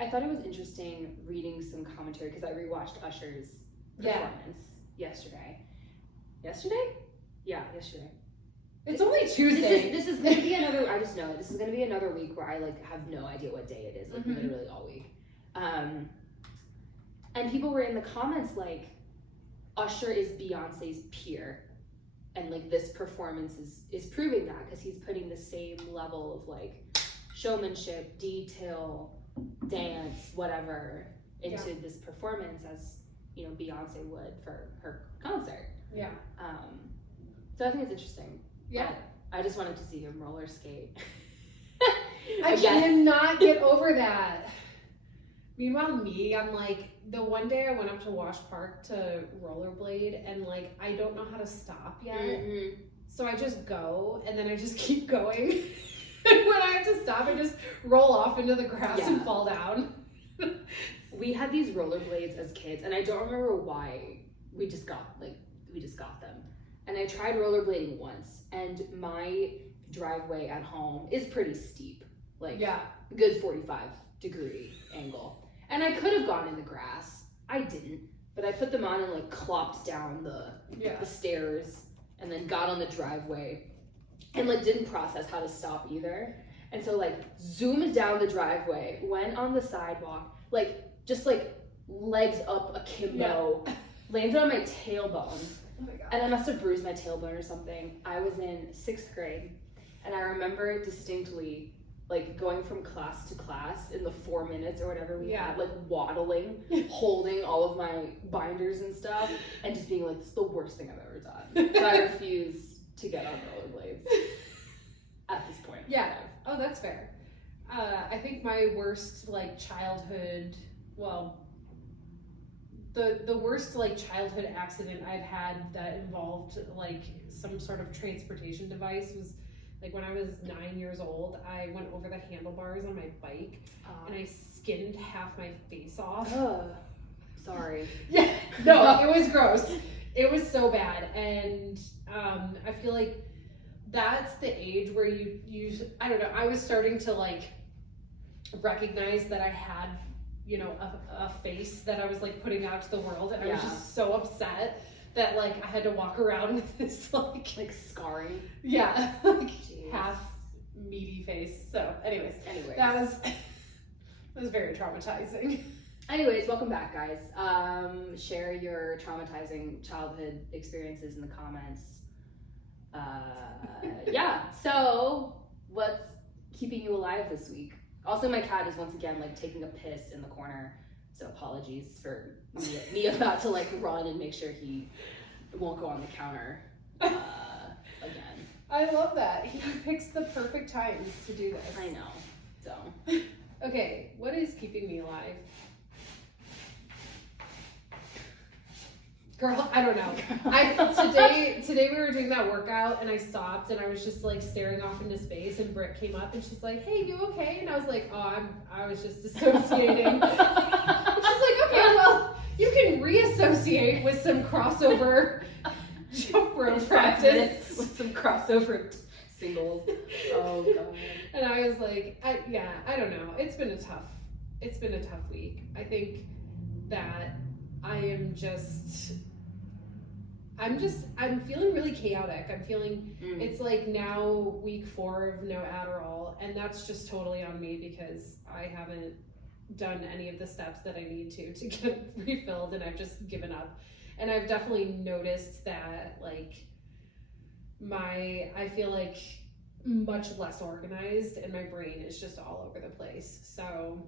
I thought it was interesting reading some commentary because I rewatched Usher's performance yesterday. Yesterday? Yeah, yesterday. It's only Tuesday. This is gonna be another. I just know this is gonna be another week where I like have no idea what day it is. Like literally all week. And people were in the comments like, Usher is Beyonce's peer, and like this performance is proving that because he's putting the same level of like showmanship, detail, dance, whatever into this performance as Beyonce would for her concert. Yeah. So I think it's interesting. Yeah. I just wanted to see him roller skate. I cannot get over that. Meanwhile, me, I'm like, the one day I went up to Wash Park to rollerblade and like, I don't know how to stop yet. So I just go and then I just keep going. And when I have to stop, I just roll off into the grass and fall down. We had these rollerblades as kids and I don't remember why we just got them. And I tried rollerblading once and my driveway at home is pretty steep. Like good 45-degree angle. And I could have gone in the grass. I didn't. But I put them on and like clopped down the stairs and then got on the driveway and like didn't process how to stop either. And so like zoomed down the driveway, went on the sidewalk, like just like legs up akimbo, landed on my tailbone. Oh my God. And I must have bruised my tailbone or something. I was in 6th grade and I remember distinctly like going from class to class in the 4 minutes or whatever we had, like waddling, holding all of my binders and stuff, and just being like, this is the worst thing I've ever done. So I refuse to get on rollerblades at this point. Yeah. Oh, that's fair. I think my worst like childhood, the worst like childhood accident I've had that involved like some sort of transportation device was like when I was 9 years old. I went over the handlebars on my bike and I skinned half my face off. Sorry. Yeah, no, it was gross. It was so bad. And I feel like that's the age where you I don't know, I was starting to like recognize that I had a face that I was like putting out to the world, and I was just so upset that like I had to walk around with this like scarring. Yeah, like half meaty face. So anyways. That was very traumatizing. Anyways, welcome back, guys. Share your traumatizing childhood experiences in the comments. So what's keeping you alive this week? Also, my cat is once again like taking a piss in the corner, so apologies for me about to like run and make sure he won't go on the counter again. I love that. He picks the perfect time to do this. I know. So okay, what is keeping me alive? Girl, I don't know. Today we were doing that workout and I stopped and I was just like staring off into space and Britt came up and she's like, "Hey, you okay?" And I was like, I was just dissociating. She's like, "Okay, well, you can reassociate with some crossover jump rope practice with some crossover singles." Oh God. And I was like, I don't know. It's been a tough week. I think that I'm feeling really chaotic. I'm feeling it's like now week 4 of no Adderall, and that's just totally on me because I haven't done any of the steps that I need to get refilled, and I've just given up. And I've definitely noticed that like I feel like much less organized and my brain is just all over the place. So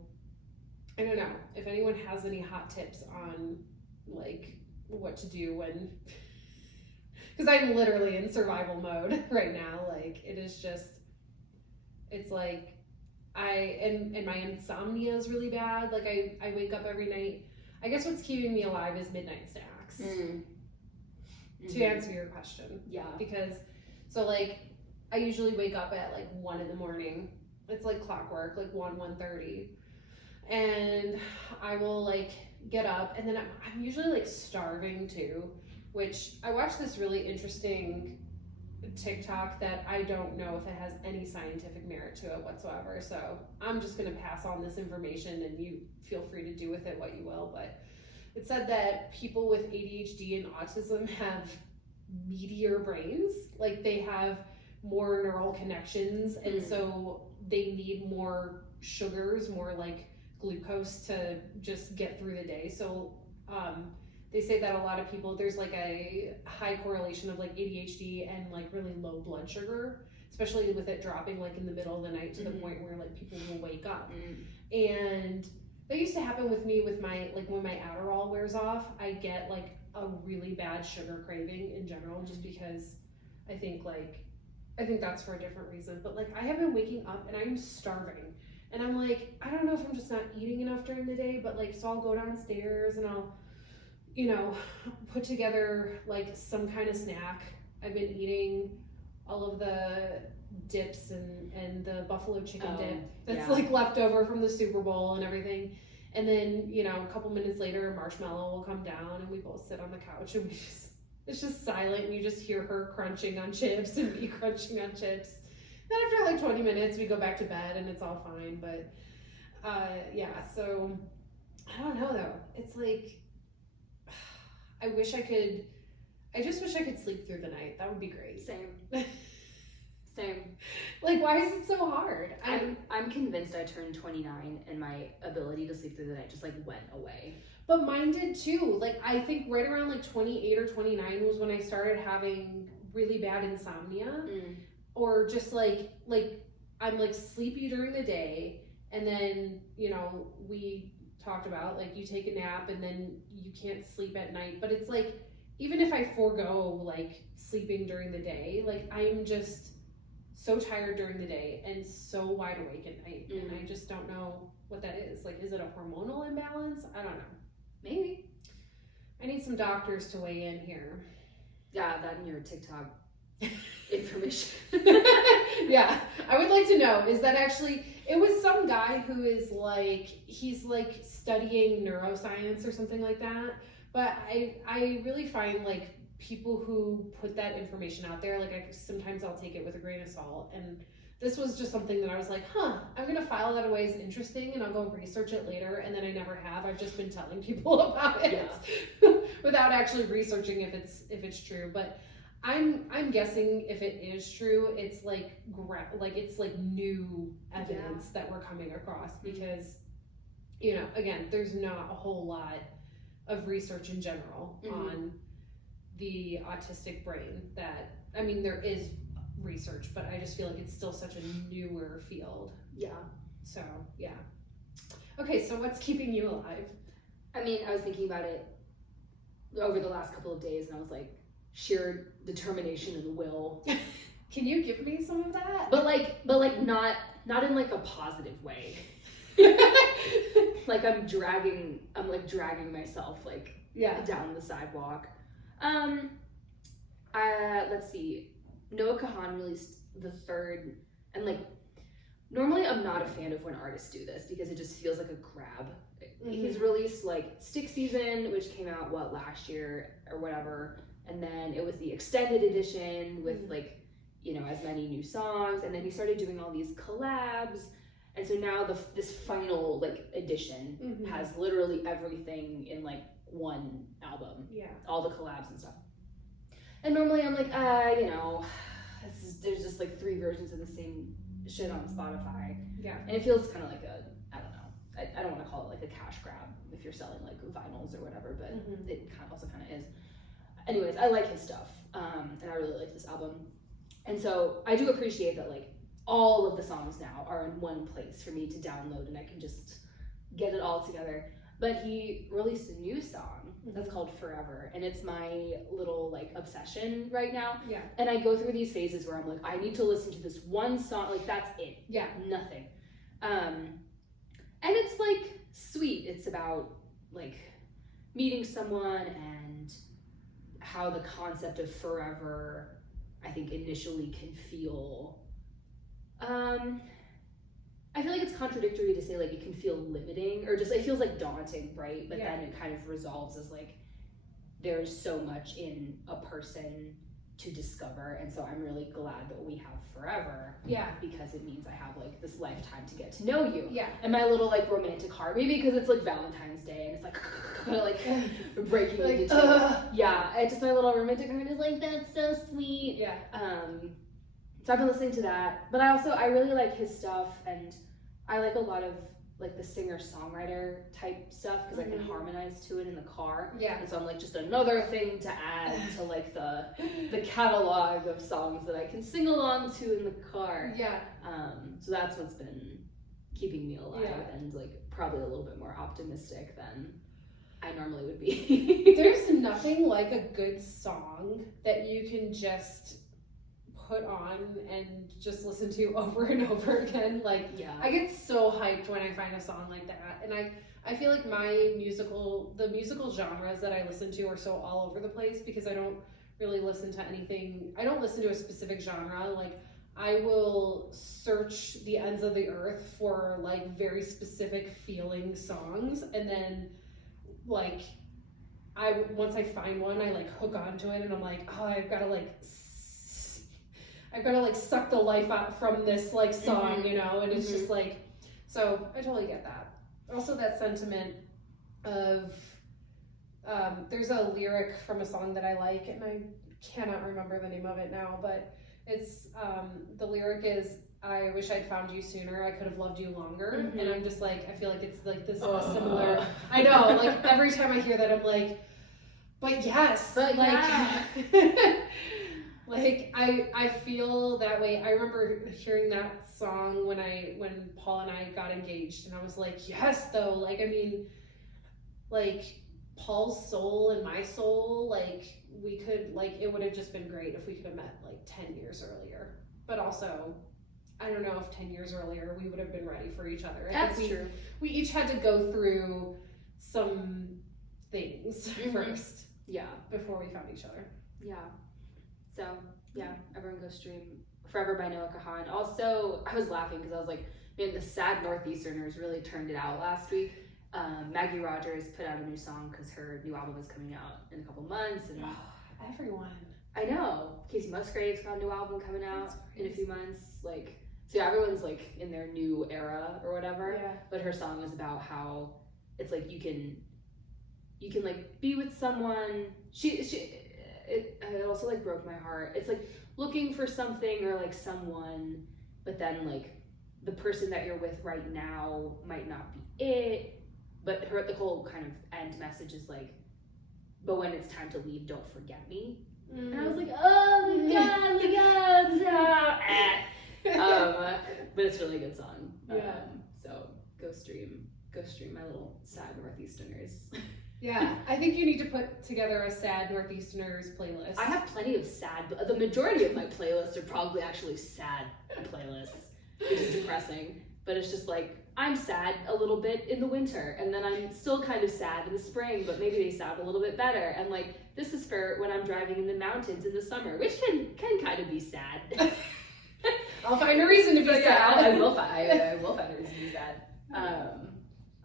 I don't know if anyone has any hot tips on like what to do when, because I'm literally in survival mode right now. Like it is just, it's like and my insomnia is really bad. Like I wake up every night. I guess what's keeping me alive is midnight snacks. To answer your question. Yeah. Because so like I usually wake up at like 1 a.m. It's like clockwork, like 1:30. And I will like get up and then I'm usually like starving too, which I watched this really interesting TikTok that I don't know if it has any scientific merit to it whatsoever. So I'm just going to pass on this information and you feel free to do with it what you will. But it said that people with ADHD and autism have meatier brains. Like they have more neural connections. And so they need more sugars, more like glucose to just get through the day. So, they say that a lot of people, there's like a high correlation of like ADHD and like really low blood sugar, especially with it dropping like in the middle of the night to the point where like people will wake up. And that used to happen with me with my, like when my Adderall wears off, I get like a really bad sugar craving in general, just because I think that's for a different reason. But like I have been waking up and I'm starving. And I'm like, I don't know if I'm just not eating enough during the day, but like, so I'll go downstairs and I'll, you know, put together like some kind of snack. I've been eating all of the dips and the buffalo chicken dip that's like left over from the Super Bowl and everything. And then, you know, a couple minutes later, a marshmallow will come down and we both sit on the couch and it's just silent and you just hear her crunching on chips and me crunching on chips. Then after like 20 minutes, we go back to bed and it's all fine. But yeah, so I don't know though. It's like, I just wish I could sleep through the night. That would be great. Same. Like, why is it so hard? I'm convinced I turned 29 and my ability to sleep through the night just like went away. But mine did too. Like, I think right around like 28 or 29 was when I started having really bad insomnia. Or just like I'm like sleepy during the day, and then, you know, we talked about like you take a nap and then you can't sleep at night. But it's like, even if I forego like sleeping during the day, like I'm just so tired during the day and so wide awake at night. And I just don't know what that is. Like, is it a hormonal imbalance? I don't know. Maybe. I need some doctors to weigh in here. Yeah, that in your TikTok information. Yeah, I would like to know, is that actually, it was some guy who is like, he's like studying neuroscience or something like that. But I really find like people who put that information out there, like sometimes I'll take it with a grain of salt. And this was just something that I was like, I'm gonna file that away as interesting and I'll go research it later. And then I never have. I've just been telling people about it without actually researching if it's true. But I'm guessing if it is true, it's like it's like new evidence that we're coming across, because, you know, again, there's not a whole lot of research in general on the autistic brain. That, I mean, there is research, but I just feel like it's still such a newer field. Yeah. So yeah. Okay, so what's keeping you alive? I mean, I was thinking about it over the last couple of days, and I was like, sheer determination and will. Can you give me some of that? But like not in like a positive way. Like I'm dragging myself like down the sidewalk. Let's see. Noah Kahan released the third, and like normally I'm not a fan of when artists do this because it just feels like a grab. He's released like Stick Season, which came out last year or whatever. And then it was the extended edition with like, you know, as many new songs. And then he started doing all these collabs. And so now this final like edition has literally everything in like one album. Yeah. All the collabs and stuff. And normally I'm like, you know, there's just like 3 versions of the same shit on Spotify. Yeah. And it feels kind of like I don't know. I don't want to call it like a cash grab if you're selling like vinyls or whatever, but it also kind of is. Anyways, I like his stuff, and I really like this album. And so I do appreciate that like all of the songs now are in one place for me to download and I can just get it all together. But he released a new song that's called Forever, and it's my little like obsession right now. Yeah. And I go through these phases where I'm like, I need to listen to this one song, like that's it. Yeah. Nothing. And it's like sweet. It's about like meeting someone and how the concept of forever, I think, initially can feel, I feel like it's contradictory to say like it can feel limiting, or just it feels like daunting, right? But then it kind of resolves as like there's so much in a person to discover, and so I'm really glad that we have forever. Yeah. Because it means I have like this lifetime to get to know you. Yeah. And my little like romantic heart, maybe because it's like Valentine's Day and it's like like breaking Like, into two. Yeah, I just, my little romantic heart is like, that's so sweet. Yeah. So I've been listening to that, but I really like his stuff, and I like a lot of like the singer-songwriter type stuff because I can harmonize to it in the car. Yeah. And so I'm like, just another thing to add to like the catalog of songs that I can sing along to in the car. Yeah. So that's what's been keeping me alive, Yeah. and like probably a little bit more optimistic than I normally would be. There's nothing like a good song that you can just put on and just listen to over and over again. Like, yeah. I get so hyped when I find a song like that, and I feel like the musical genres that I listen to are so all over the place because I don't really listen to anything. I don't listen to a specific genre. Like, I will search the ends of the earth for like very specific feeling songs, and then like once I find one, I like hook onto it, and I'm like, oh, I've got to like suck the life out from this like song, you know, and it's just like, so I totally get that. Also that sentiment of, there's a lyric from a song that I like, and I cannot remember the name of it now, but it's, the lyric is, I wish I'd found you sooner, I could have loved you longer, and I'm just like, I feel like it's like this similar, I know, like every time I hear that, I'm like, but yes, but like, yeah. like I feel that way. I remember hearing that song when Paul and I got engaged, and I was like, yes, though, like, I mean, like Paul's soul and my soul, like we could, like, it would have just been great if we could have met like 10 years earlier. But also, I don't know if 10 years earlier we would have been ready for each other. That's true. We each had to go through some things first. Yeah. Before we found each other. Yeah. So, yeah, everyone go stream Forever by Noah Kahan. Also, I was laughing because I was like, man, the sad Northeasterners really turned it out last week. Maggie Rogers put out a new song because her new album is coming out in a couple months. And everyone. I know. Casey Musgrave's got a new album coming out in a few months. Like, so yeah, everyone's like in their new era or whatever. Yeah. But her song is about how it's like you can like be with someone. It also like broke my heart. It's like looking for something or like someone, but then like the person that you're with right now might not be it. But the whole kind of end message is like, but when it's time to leave, don't forget me. And I was like, oh my god, but it's a really good song. Yeah. So go stream my little sad Northeasterners. Yeah, I think you need to put together a sad Northeasterners playlist. I have plenty of sad, but the majority of my playlists are probably actually sad playlists, which is depressing. But it's just like, I'm sad a little bit in the winter, and then I'm still kind of sad in the spring, but maybe they sound a little bit better. And like, this is for when I'm driving in the mountains in the summer, which can kind of be sad. I'll find a reason to be sad. Yeah, I will find a reason to be sad.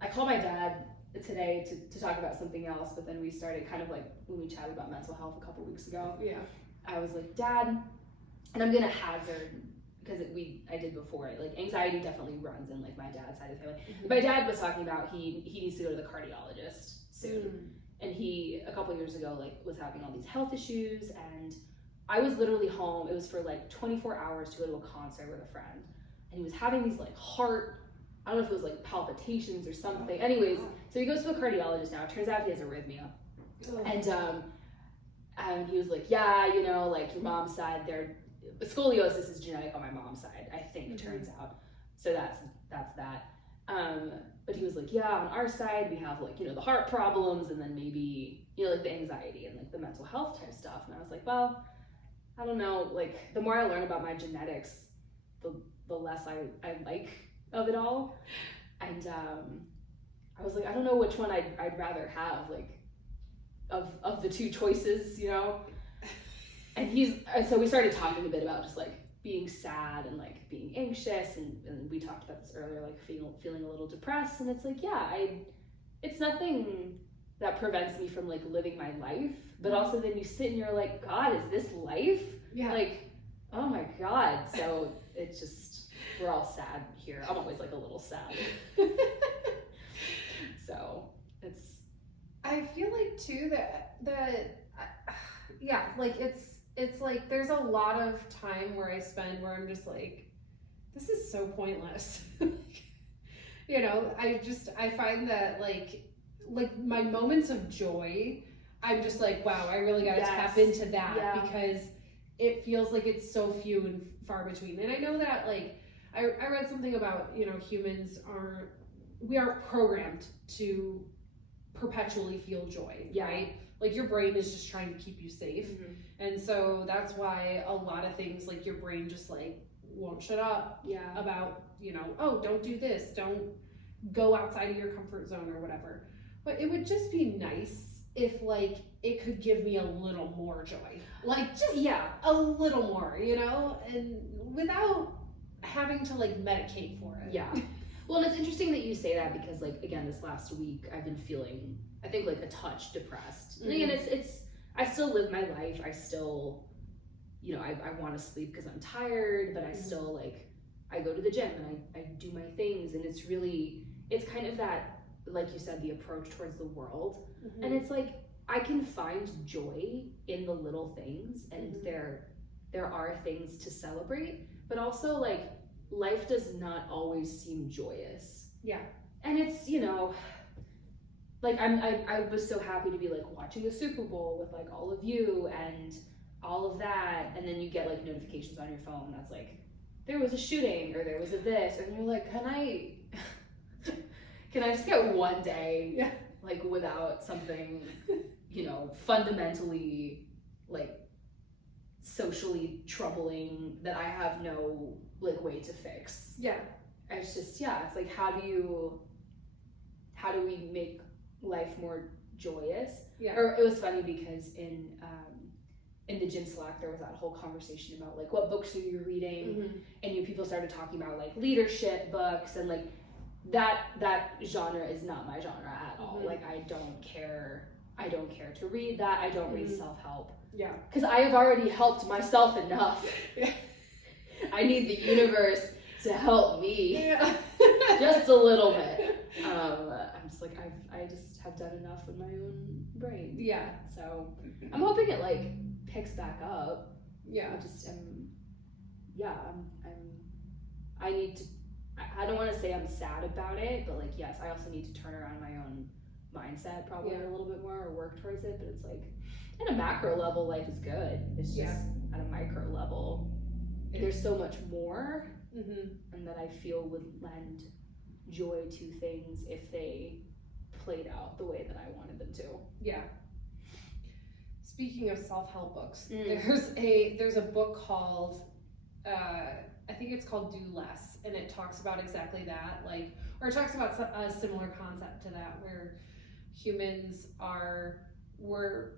I called my dad today to talk about something else, but then we started kind of like when we chatted about mental health a couple weeks ago. Yeah. I was like, Dad, and I'm gonna hazard, because I did before, like anxiety definitely runs in like my dad's side of the family. My dad was talking about he needs to go to the cardiologist soon. And he, a couple years ago, like was having all these health issues, and I was literally home. It was for like 24 hours to go to a concert with a friend, and he was having these like I don't know if it was like palpitations or something. Anyways, so he goes to a cardiologist now. It turns out he has arrhythmia. And he was like, yeah, you know, like your mom's side, scoliosis is genetic on my mom's side, I think, turns out. So that's that. But he was like, yeah, on our side, we have like, you know, the heart problems, and then maybe, you know, like the anxiety and like the mental health type stuff. And I was like, well, I don't know, like the more I learn about my genetics, the less I like of it all. And I was like, I don't know which one I'd rather have, like of the two choices, you know. And so we started talking a bit about just like being sad and like being anxious, and we talked about this earlier, like feeling a little depressed. And it's like, yeah, it's nothing that prevents me from like living my life. But also then you sit and you're like, God, is this life? Yeah. Like, oh my God. So it's just, we're all sad here. I'm always like a little sad. So it's. I feel like too that yeah, like it's like there's a lot of time where I spend where I'm just like, this is so pointless. You know, I find that like my moments of joy, I'm just like, wow, I really got to tap into that because it feels like it's so few and far between. And I know that like, I read something about, you know, humans we aren't programmed to perpetually feel joy, right? Like your brain is just trying to keep you safe. And so that's why a lot of things like your brain just like won't shut up about, you know, oh, don't do this, don't go outside of your comfort zone or whatever. But it would just be nice if like it could give me a little more joy, like just a little more, you know, and without having to like medicate for it. Well, and it's interesting that you say that because like, again, this last week I've been feeling, I think like a touch depressed. And again, it's I still live my life. I still, you know, I want to sleep because I'm tired, but I still like, I go to the gym and I do my things, and it's really, it's kind of that, like you said, the approach towards the world. And it's like, I can find joy in the little things, and there are things to celebrate, but also like life does not always seem joyous. And it's, you know, like I was so happy to be like watching the Super Bowl with like all of you and all of that, and then you get like notifications on your phone that's like, there was a shooting or there was a this, and you're like, can I just get one day like without something, you know, fundamentally like socially troubling that I have no like way to fix. It's just, it's like, how do we make life more joyous? Or it was funny because in the gym Slack there was that whole conversation about like, what books are you reading? And people started talking about like leadership books, and like that genre is not my genre at all. Like I don't care to read that. I don't read self-help because I have already helped myself enough. I need the universe to help me just a little bit. I'm just like, I just have done enough with my own brain. So I'm hoping it like picks back up. I need to, I don't want to say I'm sad about it, but like, yes, I also need to turn around my own mindset probably a little bit more, or work towards it. But it's like, at a macro level, life is good. It's just at a micro level, there's so much more, and that I feel would lend joy to things if they played out the way that I wanted them to. Speaking of self-help books, there's a book called I think it's called Do Less, and it talks about exactly that, like, or it talks about a similar concept to that, where humans we're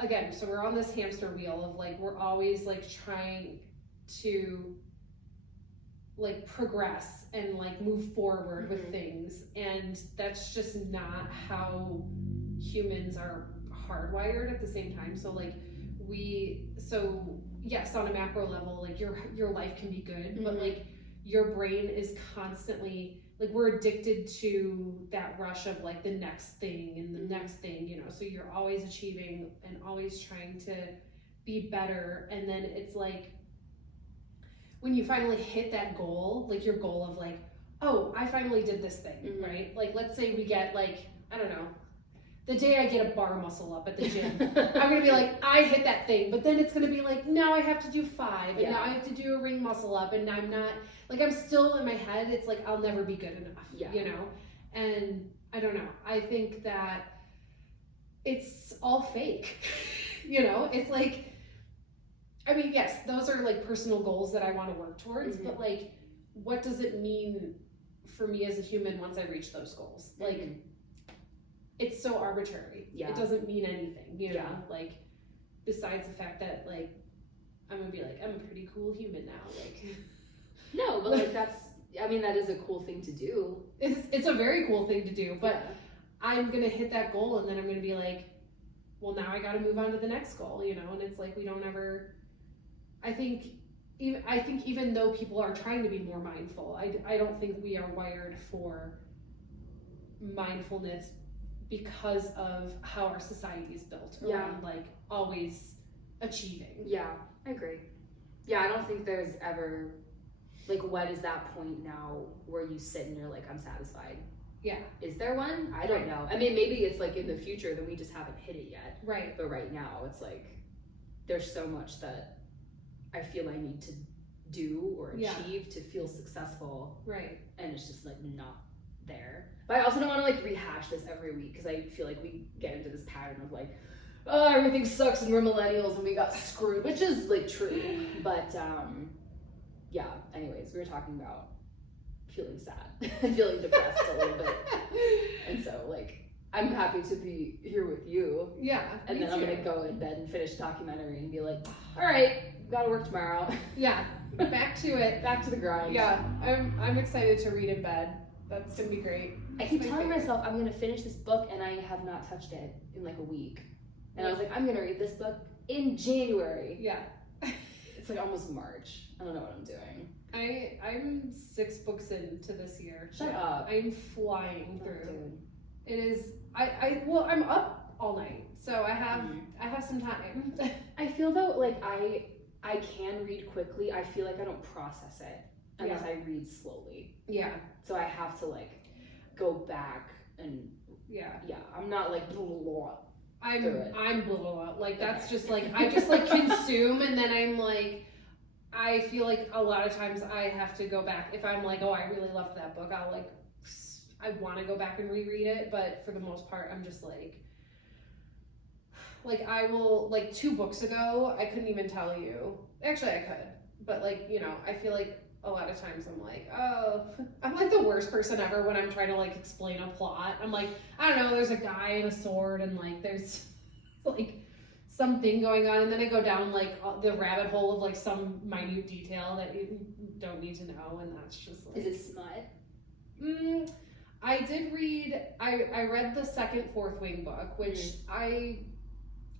again, so we're on this hamster wheel of like, we're always like trying to like progress and like move forward with things, and that's just not how humans are hardwired at the same time. So like yes, on a macro level, like your life can be good, but like your brain is constantly like, we're addicted to that rush of like the next thing and the next thing, you know, so you're always achieving and always trying to be better. And then it's like, when you finally hit that goal, like your goal of like, oh, I finally did this thing, right? Like, let's say we get like, I don't know, the day I get a bar muscle up at the gym, I'm gonna be like, I hit that thing, but then it's gonna be like, now I have to do 5, and now I have to do a ring muscle up, and I'm not, like, I'm still in my head, it's like, I'll never be good enough, you know? And I don't know, I think that it's all fake, you know? It's like, I mean, yes, those are like personal goals that I wanna work towards, but like, what does it mean for me as a human once I reach those goals? Like, it's so arbitrary. It doesn't mean anything, you know, like, besides the fact that like, I'm gonna be like, I'm a pretty cool human now, like. No, but like, that is a cool thing to do. It's a very cool thing to do, but I'm gonna hit that goal and then I'm gonna be like, well, now I gotta move on to the next goal, you know. And it's like we don't ever. I think even though people are trying to be more mindful, I don't think we are wired for mindfulness because of how our society is built around like always achieving. Yeah, I agree. Yeah, I don't think there's ever like, what is that point now where you sit and you're like, I'm satisfied? Yeah. Is there one? I don't know. I mean, maybe it's like in the future that we just haven't hit it yet. Right. But right now it's like there's so much that I feel I need to do or achieve to feel successful. Right. And it's just like not there. But I also don't want to like rehash this every week because I feel like we get into this pattern of like, oh, everything sucks and we're millennials and we got screwed, which is like true. But yeah, anyways, we were talking about feeling sad and feeling depressed a little bit. And so like I'm happy to be here with you. Yeah. And then I'm gonna go in bed and finish documentary and be like, all right, gotta work tomorrow. Yeah. Back to it. Back to the grind. Yeah. I'm excited to read in bed. That's gonna be great. I keep telling myself I'm gonna finish this book and I have not touched it in like a week. And I was like, I'm gonna read this book in January. Yeah. It's like almost March. I don't know what I'm doing. I'm 6 books into this year. Shut up. I'm flying through. Dude. It is well, I'm up all night. So I have some time. I feel though like I can read quickly. I feel like I don't process it unless I read slowly. Yeah. So I have to like go back and I'm not like I'm blow up. Like that's just like I just like consume and then I'm like I feel like a lot of times I have to go back if I'm like, oh, I really loved that book. I'll like I want to go back and reread it, but for the most part I'm just like I will like 2 books ago I couldn't even tell you. Actually I could, but like, you know, I feel like a lot of times I'm like, oh, I'm like the worst person ever when I'm trying to like explain a plot. I'm like, I don't know, there's a guy and a sword and like there's like something going on and then I go down like the rabbit hole of like some minute detail that you don't need to know and that's just like. Is it smut? I did read, I read the 2nd Fourth Wing book, which I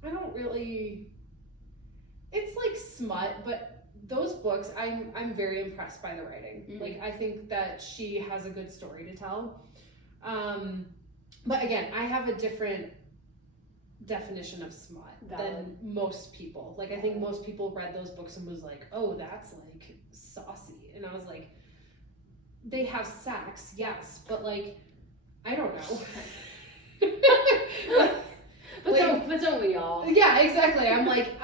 don't really, it's like smut, but those books, I'm very impressed by the writing. Like, I think that she has a good story to tell. But again, I have a different definition of smut than most people. Like, I think most people read those books and was like, oh, that's like saucy. And I was like, they have sex, yes, but like, I don't know. But don't we all? Yeah, exactly. I'm like,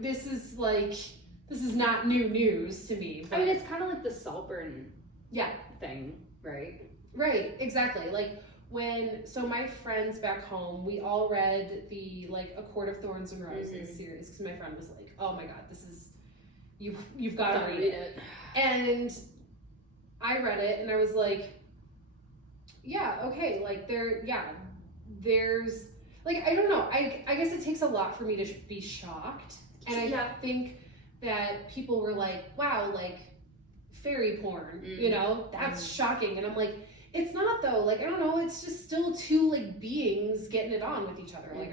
this is not new news to me. But, I mean, it's kind of like the Saltburn thing, right? Right, exactly. Like so my friends back home, we all read the like A Court of Thorns and Roses series because my friend was like, oh my God, this is, you've got to read it. And I read it and I was like, yeah, okay, like there's like, I don't know, I guess it takes a lot for me to be shocked. And I think that people were like, wow, like fairy porn, you know, that's shocking. And I'm like, it's not though. Like, I don't know, it's just still 2 like beings getting it on with each other. Like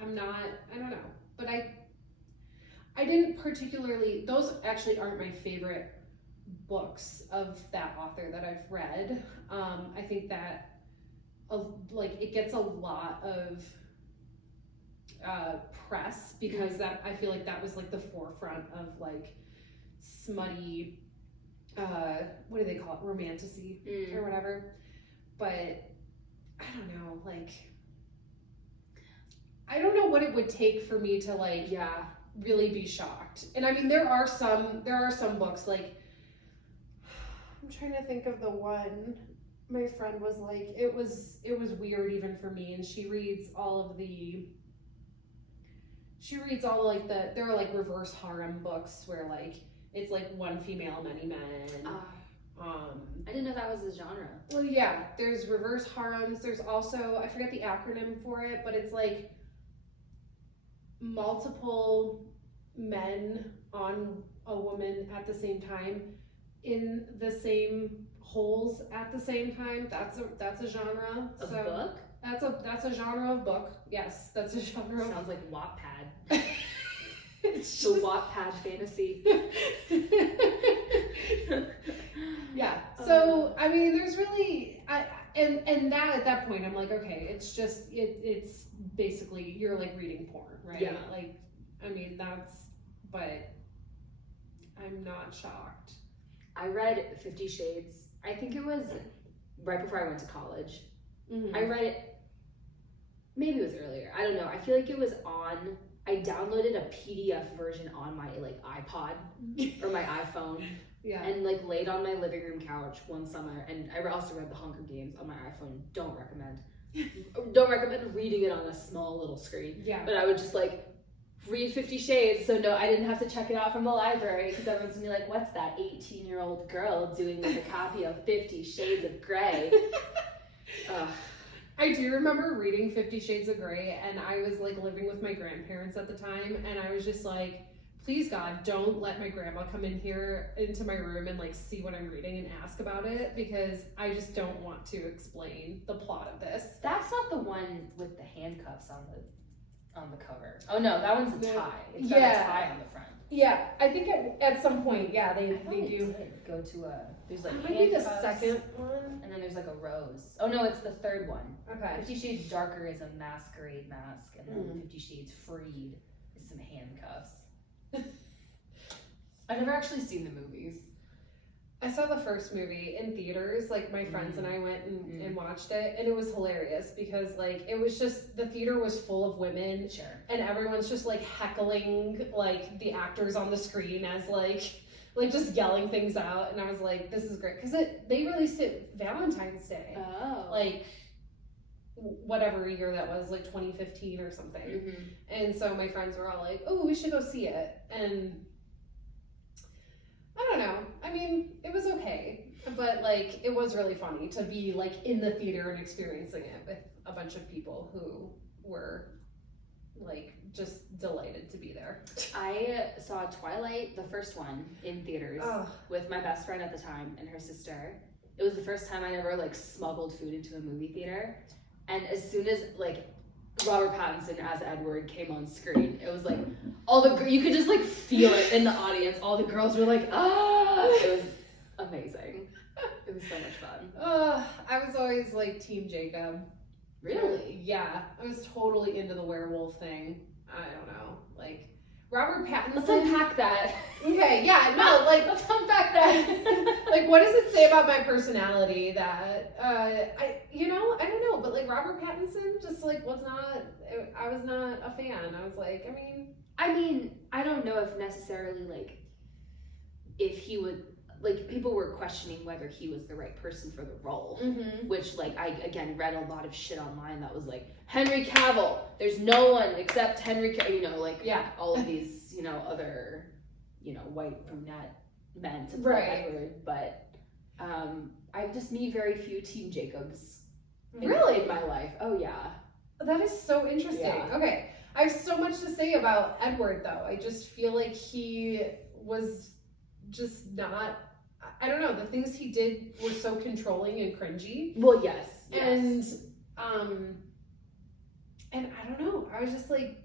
I'm not, I don't know. But I didn't particularly, those actually aren't my favorite books of that author that I've read. I think that like it gets a lot of press because that I feel like that was like the forefront of like smutty what do they call it, romantasy or whatever. But I don't know, like I don't know what it would take for me to like really be shocked. And I mean there are some books like I'm trying to think of the one my friend was like it was weird even for me, and she reads all like there are like reverse harem books where like it's like one female, many men. I didn't know that was a genre. Well, yeah, there's reverse harems. There's also, I forget the acronym for it, but it's like multiple men on a woman at the same time in the same holes at the same time. That's a genre. A book? That's a genre of book. Yes, that's a genre of. Sounds like Wattpad. It's The Wattpad fantasy. Yeah. So I mean, there's really and that at that point I'm like, okay, it's just it's basically you're like reading porn, right? Yeah. Like, I mean but I'm not shocked. I read 50 Shades. I think it was right before I went to college. Mm-hmm. I read it. Maybe it was earlier. I don't know. I feel like it was on. I downloaded a PDF version on my like iPod or my iPhone. Yeah. And like laid on my living room couch one summer, and I also read The Hunger Games on my iPhone. Don't recommend reading it on a small little screen. Yeah. But I would just like read 50 Shades, so no, I didn't have to check it out from the library because everyone's gonna be like, "What's that 18-year-old girl doing with a copy of 50 Shades of Grey?" I do remember reading 50 Shades of Grey, and I was like living with my grandparents at the time, and I was just like, please God, don't let my grandma come in here into my room and like see what I'm reading and ask about it, because I just don't want to explain the plot of this. That's not the one with the handcuffs on the cover. Oh no, that one's a tie. It's got a tie on the front. Yeah, I think at some point, yeah, they do go to there's like might be the second one, and then there's like a rose. Oh no, it's the third one. Okay. 50 Shades Darker is a masquerade mask, and then 50 Shades Freed is some handcuffs. I've never actually seen the movies. I saw the first movie in theaters, like my friends and I went and watched it, and it was hilarious because like it was just, the theater was full of women, Sure. and everyone's just like heckling like the actors on the screen as like just yelling things out, and I was like, this is great, because they released it Valentine's Day, like whatever year that was, like 2015 or something, and so my friends were all like, oh, we should go see it, and I don't know. I mean, it was okay, but like it was really funny to be like in the theater and experiencing it with a bunch of people who were like just delighted to be there. I saw Twilight, the first one, in theaters with my best friend at the time and her sister. It was the first time I ever like smuggled food into a movie theater, and as soon as like Robert Pattinson as Edward came on screen, it was like you could just like feel it in the audience. All the girls were like, ah! It was amazing. It was so much fun. I was always like Team Jacob. Really? Yeah, I was totally into the werewolf thing. I don't know, like Robert Pattinson. Let's unpack that. Okay, yeah, no, like let's unpack that. Like, what does it say about my personality that I don't know, but like Robert Pattinson just like I was not a fan. I was like, I mean, I don't know if necessarily like if he would, like, people were questioning whether he was the right person for the role, which like I again read a lot of shit online that was like, Henry Cavill, there's no one except Henry Cavill, like all of these other white brunette men to play Edward, but I just meet very few Team Jacobs in my life. Oh yeah, that is so interesting. Yeah. Okay, I have so much to say about Edward though. I just feel like he was just not, I don't know, the things he did were so controlling and cringy. Well, yes. And I don't know, I was just like,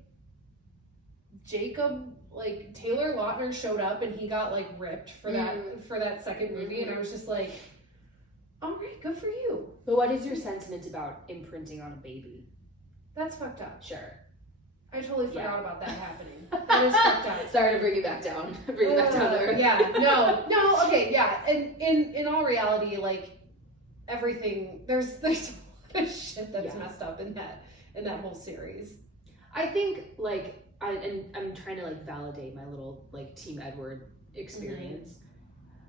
Jacob, like Taylor Lautner showed up and he got like ripped for that second movie, and I was just like, all right, good for you. But what is your sentiment about imprinting on a baby? That's fucked up. Sure. I totally forgot about that happening. That is fucked up. Sorry to bring you back down. Bring you back down there. Yeah, no, okay, yeah. And in all reality, like everything, there's a lot of shit that's messed up in that whole series. I think like I'm trying to like validate my little like Team Edward experience.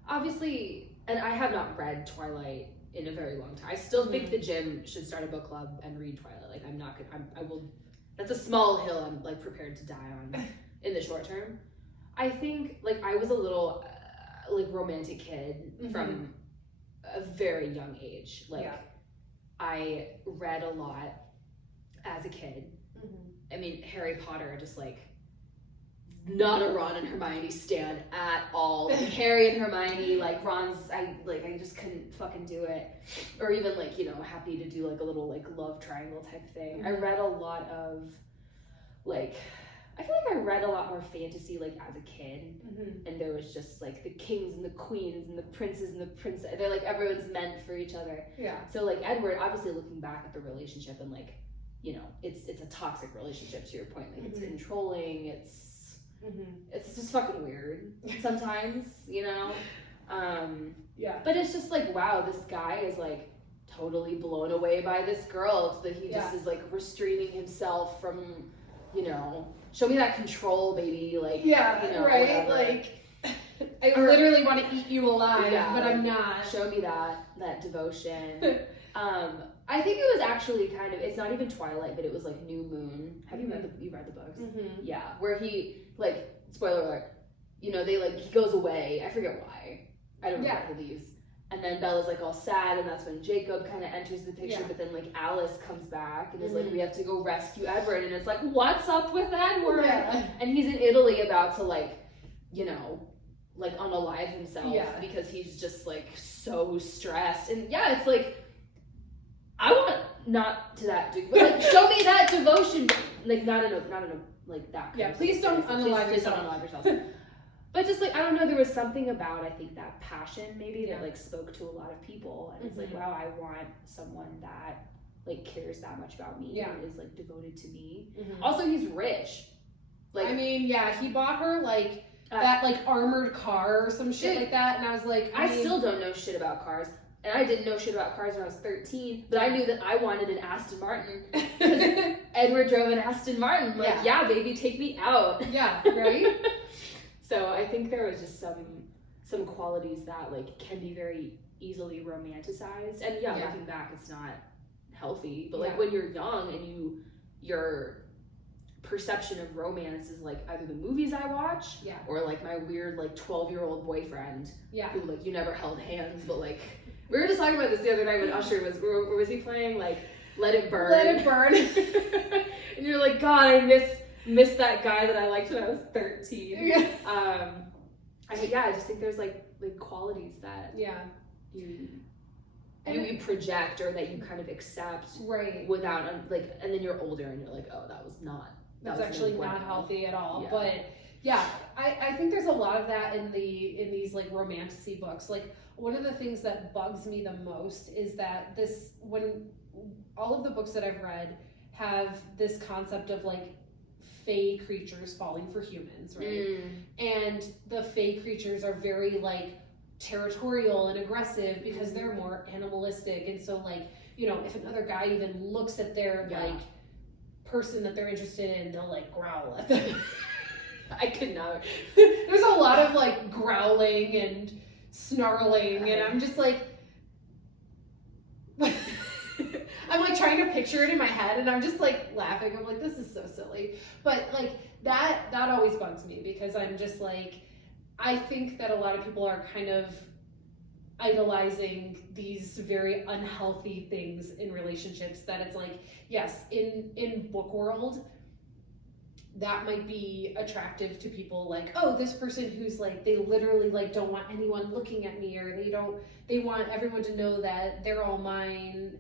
Obviously, and I have not read Twilight in a very long time. I still think the gym should start a book club and read Twilight. Like I will. That's a small hill I'm like prepared to die on in the short term. I think like I was a little like romantic kid from a very young age. Like I read a lot as a kid. I mean, Harry Potter just like not a Ron and Hermione stan at all. Like, Harry and Hermione, like Ron's, I just couldn't fucking do it. Or even like, you know, happy to do like a little like love triangle type thing. I read a lot of like, I feel like I read a lot more fantasy like as a kid, and there was just like the kings and the queens and the princes and the princess. They're like everyone's meant for each other. Yeah. So like Edward, obviously looking back at the relationship and like, you know, it's a toxic relationship to your point. Like it's controlling. It's just fucking weird sometimes, you know. Yeah. But it's just like, wow, this guy is like totally blown away by this girl, so that he just is like restraining himself from, you know, show me that control, baby. Like, yeah, you know, right. whatever. Like, I literally want to eat you alive, but I'm not. Show me that devotion. I think it was actually kind of, it's not even Twilight, but it was like New Moon. Have you read the books? Yeah, where he, like, spoiler alert, you know, they like, he goes away. I forget why. I don't know why he leaves. And then Bella's like all sad, and that's when Jacob kind of enters the picture. But then like Alice comes back and is like, we have to go rescue Edward, and it's like, what's up with Edward? And he's in Italy about to like, you know, like unalive himself because he's just like so stressed. And yeah, it's like, I want not to that dude, but like show me that devotion, like not in a like that. Yeah, please don't unalive yourself. Don't unalive yourself. But just like, I don't know, there was something about, I think, that passion maybe that like spoke to a lot of people, and it's like, wow, I want someone that like cares that much about me and is like devoted to me. Also, he's rich. Like, I mean, yeah, he bought her like that like armored car or some shit like that, and I was like, I still don't know shit about cars. And I didn't know shit about cars when I was 13, but I knew that I wanted an Aston Martin because Edward drove an Aston Martin. Like, yeah, baby, take me out. Yeah, right? So I think there was just some qualities that like can be very easily romanticized. And looking back, it's not healthy. But like when you're young and your perception of romance is like either the movies I watch or like my weird like 12-year-old boyfriend who like you never held hands, but like we were just talking about this the other night when Usher was he playing like Let It Burn? Let It Burn. And you're like, God, I miss that guy that I liked when I was 13. I just think there's like qualities that you project or that you kind of accept without like, and then you're older and you're like, oh, that's actually not healthy at all. But I think there's a lot of that in these like romantasy books. Like one of the things that bugs me the most is that when all of the books that I've read have this concept of like fae creatures falling for humans, right? And the fae creatures are very like territorial and aggressive because they're more animalistic, and so like, you know, if another guy even looks at their like person that they're interested in, they'll like growl at them. I could not. There's a lot of like growling and snarling, and I'm just like I'm like trying to picture it in my head, and I'm just like laughing. I'm like, this is so silly. But like that always bugs me because I'm just like, I think that a lot of people are kind of idolizing these very unhealthy things in relationships, that it's like, yes, in book world, that might be attractive to people, like, oh, this person who's like, they literally like don't want anyone looking at me, or they want everyone to know that they're all mine,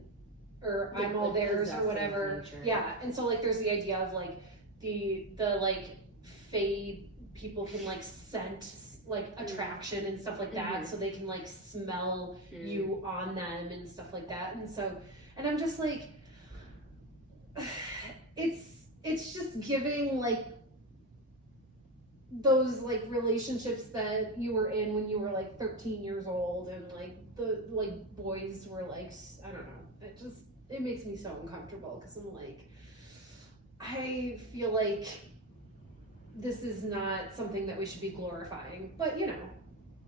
or I'm all theirs, or whatever. Yeah. And so like there's the idea of like the like fae people can like scent like attraction and stuff like that, so they can like smell you on them and stuff like that. And so, and I'm just like, it's just giving like those like relationships that you were in when you were like 13 years old, and like the like boys were like, I don't know, it makes me so uncomfortable because I'm like, I feel like this is not something that we should be glorifying. But you know,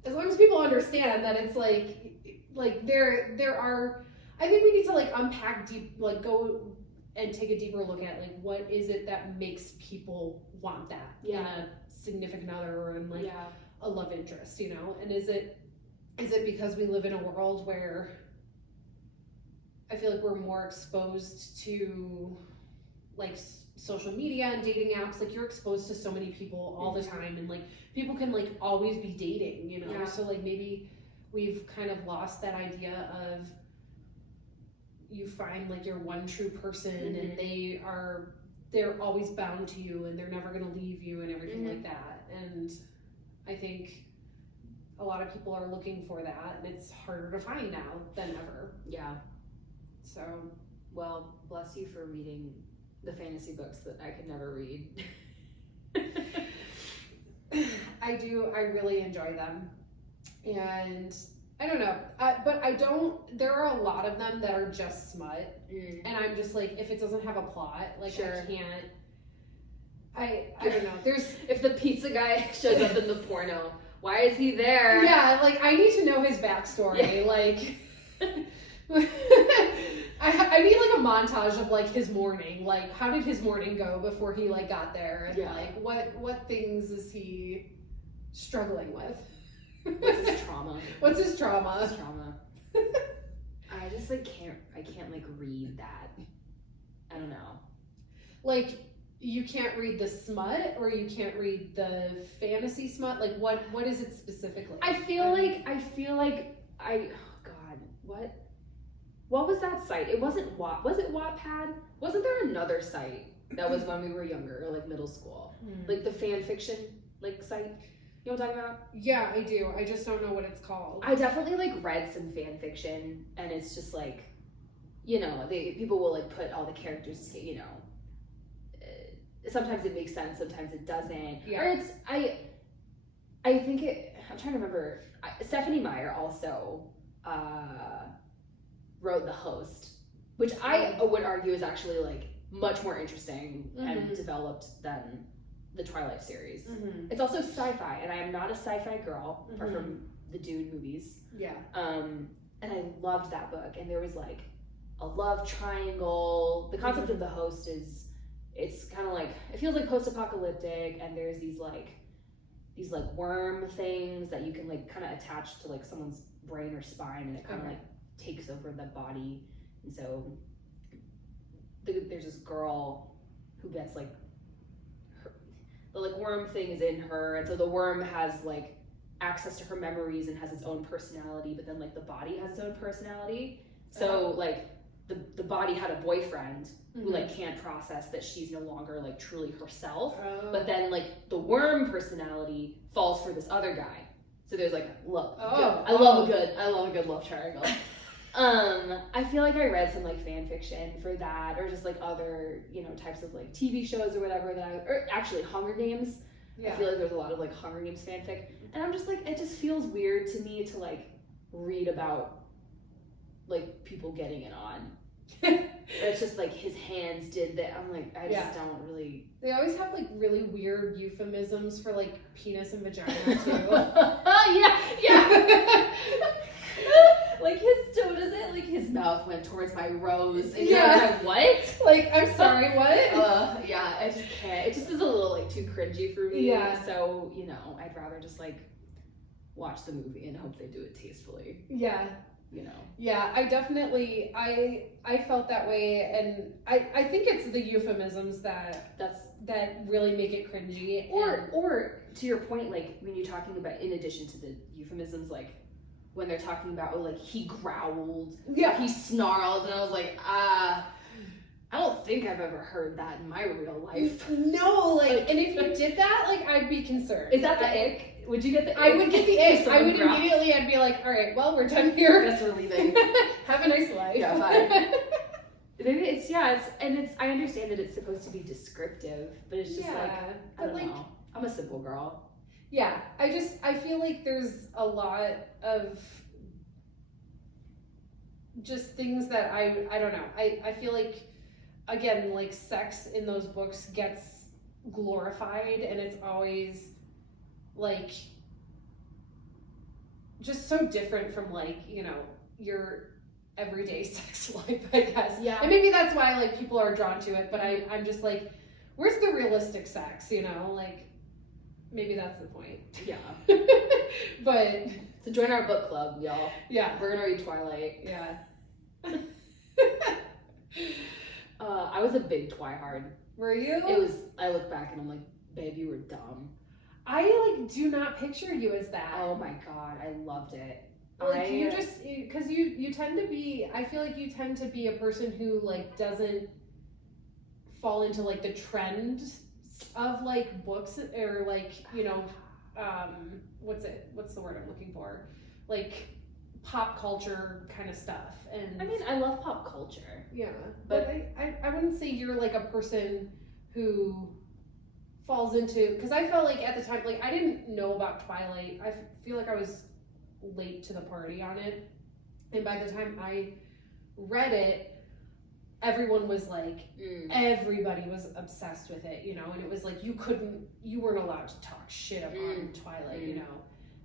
as long as people understand that it's like there are, I think we need to like unpack deep, like go and take a deeper look at like what is it that makes people want that in a significant other or in like a love interest, you know? And is it because we live in a world where I feel like we're more exposed to like social media and dating apps, like you're exposed to so many people all the time, and like people can like always be dating, you know. Yeah. So like maybe we've kind of lost that idea of you find like your one true person and they're always bound to you and they're never going to leave you and everything like that. And I think a lot of people are looking for that, and it's harder to find now than ever. Yeah. So, well, bless you for reading the fantasy books that I could never read. I really enjoy them. And I don't know, but I don't, there are a lot of them that are just smut. And I'm just like, if it doesn't have a plot, like Sure. I can't, I don't know, there's, If the pizza guy shows up in the porno, why is he there? yeah, like I need to know his backstory, like, I need like a montage of like his morning, like how did his morning go before he like got there, and like what things is he struggling with? What's his trauma? What's his trauma? What's his trauma? I just like can't like read that. I don't know. Like you can't read the smut, or you can't read the fantasy smut. Like what is it specifically? I feel like oh god, what was that site? It wasn't was it Wattpad? Wasn't there another site that was when we were younger, or like middle school? Like the fan fiction like site? You know what I'm talking about? Yeah, I do. I just don't know what it's called. I definitely like read some fan fiction, and it's just like, you know, people will like put all the characters, you know, sometimes it makes sense, sometimes it doesn't. Yeah. Or it's I think I'm trying to remember. Stephanie Meyer also wrote The Host, which I would argue is actually like much more interesting and developed than the Twilight series. It's also sci-fi, and I am not a sci-fi girl apart from the Dune movies. Yeah. And I loved that book, and there was like a love triangle. The concept of The Host is, it's kind of like, it feels like post-apocalyptic, and there's these like worm things that you can like kind of attach to like someone's brain or spine, and it kind of like takes over the body. And so there's this girl who gets like the like worm thing is in her, and so the worm has like access to her memories and has its own personality, but then like the body has its own personality. So like the body had a boyfriend who like can't process that she's no longer like truly herself, but then like the worm personality falls for this other guy. So there's like I love a good love triangle. I feel like I read some like fan fiction for that, or just like other, you know, types of like TV shows or whatever or actually Hunger Games. Yeah. I feel like there's a lot of like Hunger Games fanfic, and I'm just like, it just feels weird to me to like read about like people getting it on. It's just like his hands did that. I'm like, I just don't really. They always have like really weird euphemisms for like penis and vagina too. yeah. Like what is it? Like his mouth went towards my rose. And you're like, what? Like, I'm sorry, what? Yeah, I just can't. It just is a little like too cringy for me. Yeah. So, you know, I'd rather just like watch the movie and hope they do it tastefully. Yeah. You know. Yeah, I definitely, I felt that way, and I think it's the euphemisms that really make it cringy. Or to your point, like when you're talking about, in addition to the euphemisms, like when they're talking about, oh, like he growled, he snarled, and I was like, I don't think I've ever heard that in my real life. No, like, and if you did that, like, I'd be concerned. Is that the ick? Would you get the ick? I would get the ick. I would immediately, I'd be like, all right, well, we're done here. I guess we're leaving. Have a nice life. Yeah, bye. Maybe I understand that it's supposed to be descriptive, but it's just like, I don't know. I'm a simple girl. Yeah, I feel like there's a lot of just things that I don't know. I feel like, again, like sex in those books gets glorified, and it's always like just so different from like, you know, your everyday sex life, I guess. Yeah. And maybe that's why like people are drawn to it, but I'm just like, where's the realistic sex, you know? Like, maybe that's the point. Yeah. But so join our book club, y'all. Yeah. We're gonna read Twilight. Yeah. I was a big Twihard Were you? I look back and I'm like, babe, you were dumb. I like do not picture you as that. Oh my god, I loved it. Like you just, because you tend to be, I feel like you tend to be a person who like doesn't fall into like the trend of like books or like, you know, what's the word I'm looking for? Like pop culture kind of stuff. And I mean, I love pop culture. Yeah, but I wouldn't say you're like a person who falls into, because I felt like at the time, like I didn't know about Twilight. I feel like I was late to the party on it, and by the time I read it, everyone was like, everybody was obsessed with it, you know, and it was like you weren't allowed to talk shit on Twilight, you know,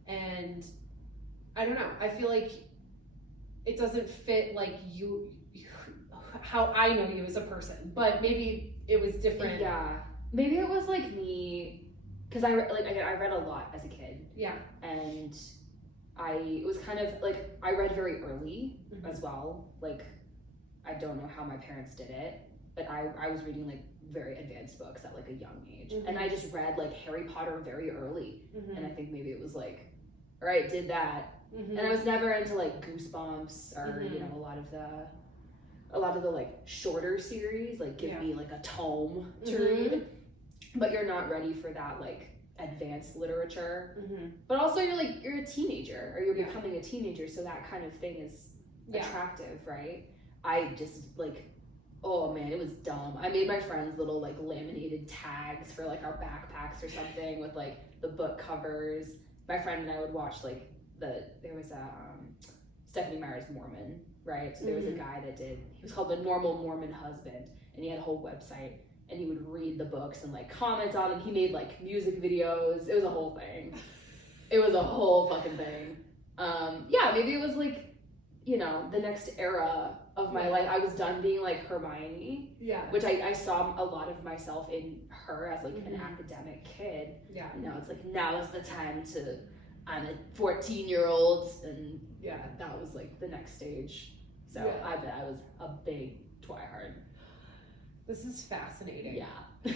and I don't know, I feel like it doesn't fit like you how I know you as a person, but maybe it was different. Yeah, maybe it was like me, because I read a lot as a kid. Yeah, and it was kind of like I read very early as well. Like I don't know how my parents did it, but I was reading like very advanced books at like a young age, and I just read like Harry Potter very early, and I think maybe it was like, all right, did that, and I was never into like Goosebumps or you know a lot of the like shorter series, like give me like a tome to read, but you're not ready for that like advanced literature, but also you're a teenager or you're becoming a teenager, so that kind of thing is attractive, right? I just like, oh man, it was dumb. I made my friends little like laminated tags for like our backpacks or something with like the book covers. My friend and I would watch like there was a Stephanie Meyer's Mormon, right? So there was a guy he was called the Normal Mormon Husband, and he had a whole website, and he would read the books and like comment on them. He made like music videos. It was a whole thing. It was a whole fucking thing. Yeah, maybe it was like, you know, the next era of my life. I was done being like Hermione, which I saw a lot of myself in her as like an academic kid. Yeah, you know, it's like now is the time to. I'm a 14-year-old, and that was like the next stage. So I bet I was a big Twihard. This is fascinating. Yeah.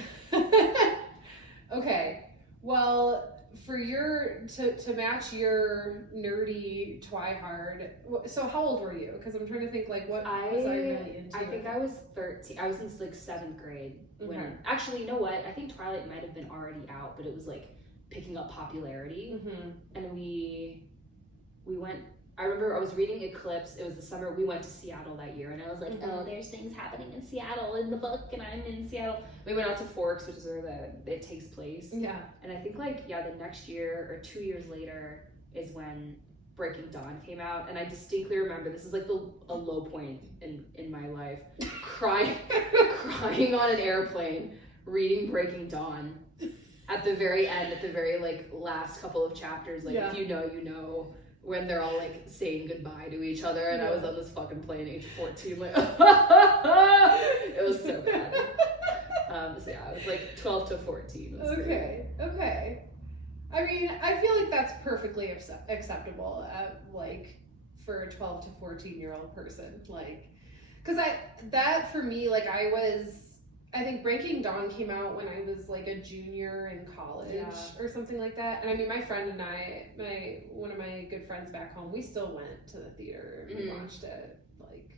Okay. Well, for to match your nerdy Twihard, so how old were you? Because I'm trying to think like what was I really into? I think I was 13. I was in like 7th grade when actually, you know what? I think Twilight might have been already out, but it was like picking up popularity, and we went. I remember I was reading Eclipse. It was the summer we went to Seattle that year, and I was like, oh, there's things happening in Seattle in the book, and I'm in Seattle. We went out to Forks, which is where it takes place. Yeah. And I think like the next year or 2 years later is when Breaking Dawn came out, and I distinctly remember this is like a low point in my life, crying on an airplane, reading Breaking Dawn. At the very end, at the very like last couple of chapters, like if you know, you know, when they're all like saying goodbye to each other, and I was on this fucking plane, age 14, like it was so bad. So yeah, I was like 12 to 14. Okay. I mean, I feel like that's perfectly acceptable, like for a 12 to 14-year-old person, like, because that for me, like I think Breaking Dawn came out when I was like a junior in college or something like that. And I mean, my friend and I, one of my good friends back home, we still went to the theater and watched it. Like,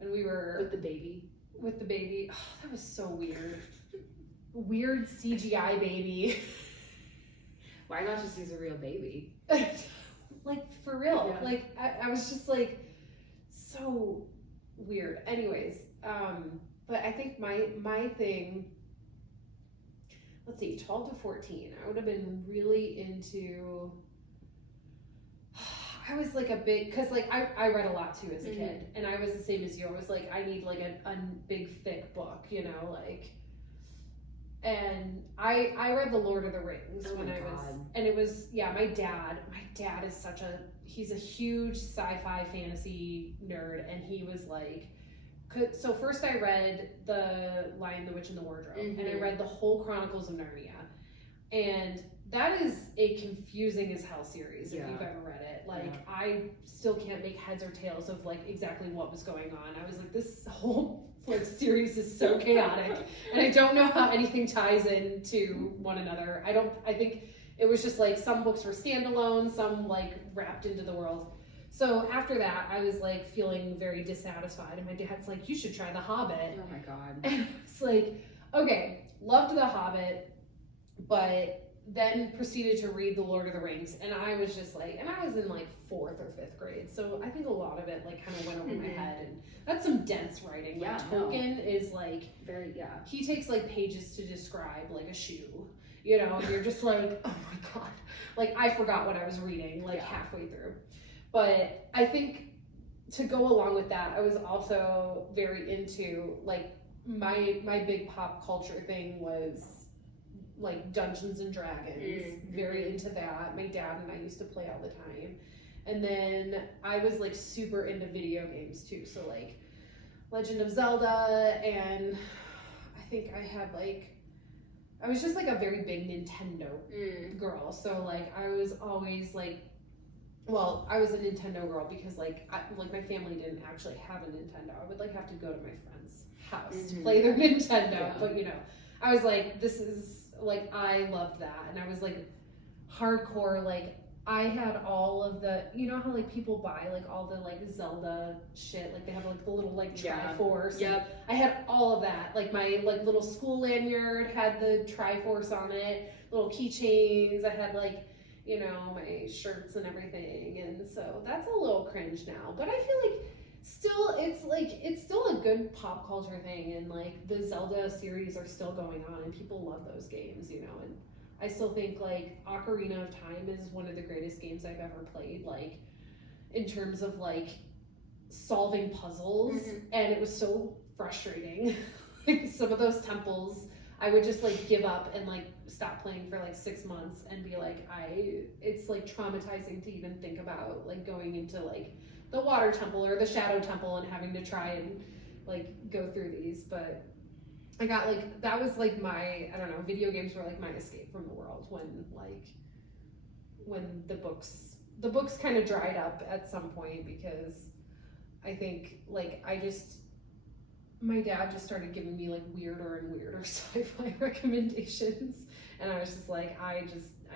and we were with the baby. Oh, that was so weird. Weird CGI baby. Why not just use a real baby? Like for real. Yeah. Like I was just like so weird. Anyways, but I think my thing, let's see, 12 to 14, I would have been really into, I was like a big, because like I read a lot too as a kid, and I was the same as you. I was like, I need like a big thick book, you know, like, and I read The Lord of the Rings when I was, and it was, my dad is he's a huge sci-fi fantasy nerd, and he was like, so first I read The Lion, the Witch, and the Wardrobe, and I read the whole Chronicles of Narnia, and that is a confusing as hell series if Yeah. you've ever read it. Like, Yeah. I still can't make heads or tails of like exactly what was going on. I was like, this whole like series is so chaotic, and I don't know how anything ties into one another. I think it was just like some books were standalone, some like wrapped into the world. So after that, I was like feeling very dissatisfied, and my dad's like, you should try The Hobbit. Oh my god. And it's like, okay, loved The Hobbit, but then proceeded to read The Lord of the Rings, and I was just like, and I was in like 4th or 5th grade, so I think a lot of it like kind of went over my head, and that's some dense writing. Yeah, Like Tolkien is like, very, yeah. he takes like pages to describe like a shoe, you know, and you're just like, oh my god, like I forgot what I was reading like halfway through. But I think to go along with that, I was also very into like my big pop culture thing was like Dungeons and Dragons, very into that. My dad and I used to play all the time. And then I was like super into video games too. So like Legend of Zelda, and I think I had like, I was just like a very big Nintendo girl. So like I was always like, well, I was a Nintendo girl because like my family didn't actually have a Nintendo. I would like have to go to my friend's house to play their Nintendo. But you know, I was like, this is like, I loved that. And I was like hardcore, like I had all of the, you know how like people buy like all the like Zelda shit, like they have like the little like Triforce. Yep. I had all of that. Like my like little school lanyard had the Triforce on it, little keychains. I had like, you know, my shirts and everything. And so that's a little cringe now. But I feel like still, it's still a good pop culture thing. And like the Zelda series are still going on and people love those games, you know. And I still think like Ocarina of Time is one of the greatest games I've ever played. Like in terms of like solving puzzles. And it was so frustrating. Like some of those temples, I would just like give up and like stop playing for like 6 months and be like, it's like traumatizing to even think about like going into like the water temple or the shadow temple and having to try and like go through these. But I got like, that was like my, I don't know, video games were like my escape from the world when the books kind of dried up at some point, because I think like my dad just started giving me like weirder and weirder sci-fi recommendations, and I was just like, I